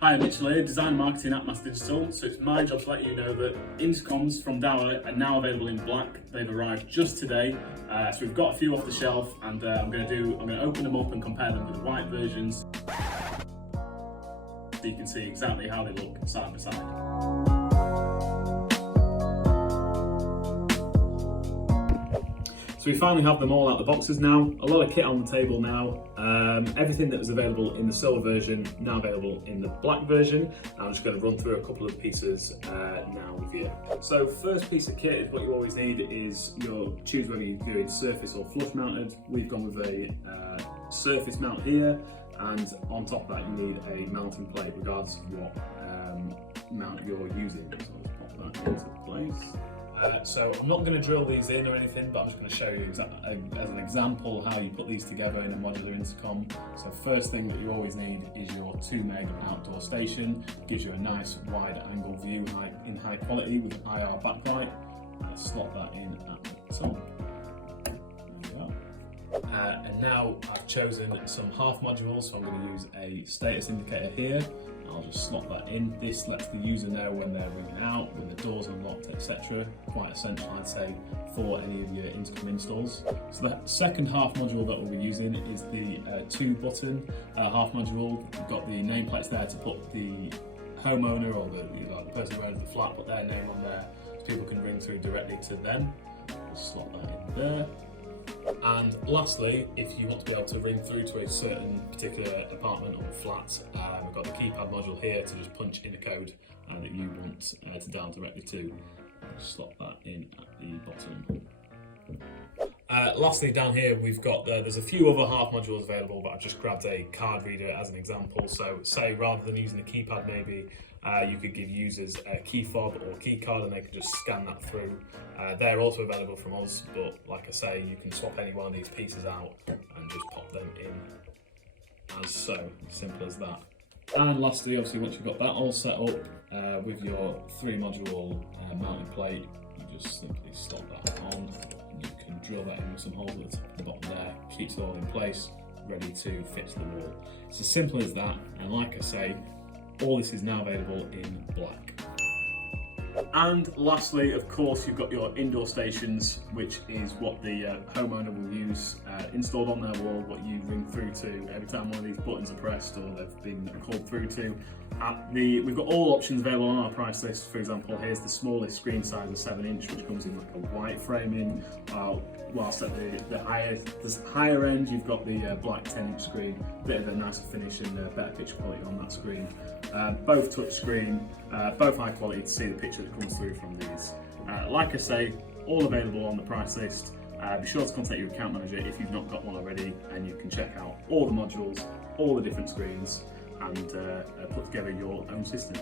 Hi, I'm Mitch here, Design Marketing at Mast. So it's my job to let you know that Intercoms from Dahua are now available in black. They've arrived just today. So we've got a few off the shelf, and I'm going to open them up and compare them with the white versions, so you can see exactly how they look side by side. So we finally have them all out of the boxes now. A lot of kit on the table now. Everything that was available in the silver version, now available in the black version. I'm just going to run through a couple of pieces now with you. So first piece of kit is what you always need is choose whether you're doing surface or flush mounted. We've gone with a surface mount here, and on top of that you need a mounting plate regardless of what mount you're using. So I'll just pop that into place. So I'm not going to drill these in or anything, but I'm just going to show you as an example how you put these together in a modular intercom. So first thing that you always need is your 2 meg outdoor station. It gives you a nice wide angle view in high quality with an IR backlight. Slot that in at the top. There we go. And now I've chosen some half modules, so I'm going to use a status indicator here. I'll just slot that in. This lets the user know when they're ringing out, when the door's unlocked, etc. Quite essential, I'd say, for any of your intercom installs. So the second half module that we'll be using is the 2-button half module. We've got the nameplates there to put the homeowner or the person who owns the flat, put their name on there so people can ring through directly to them. We'll slot that in there. And lastly, if you want to be able to ring through to a certain particular apartment or flat, we've got the keypad module here to just punch in a code that you want to dial directly to. Slot that in at the bottom. Lastly, down here we've got there's a few other half modules available, but I've just grabbed a card reader as an example. So say rather than using a keypad, maybe you could give users a key fob or key card and they could just scan that through. They're also available from us, but like I say, you can swap any one of these pieces out and just pop them in as so, simple as that. And lastly, obviously once you've got that all set up with your 3-module mounting plate, you just simply slot that on. You can drill that in with some holes at the bottom there, keeps it all in place, ready to fit to the wall. It's as simple as that, and like I say, all this is now available in black. And lastly, of course, you've got your indoor stations, which is what the homeowner will use installed on their wall, what you ring through to every time one of these buttons are pressed or they've been called through to. We've got all options available on our price list. For example, here's the smallest screen size of 7-inch, which comes in like a white framing, whilst at the higher end, you've got the black 10-inch screen, bit of a nicer finish and better picture quality on that screen. Both touch screen, both high quality to see the picture that comes through from these. Like I say, all available on the price list. Be sure to contact your account manager if you've not got one already, and you can check out all the modules, all the different screens, and put together your own system.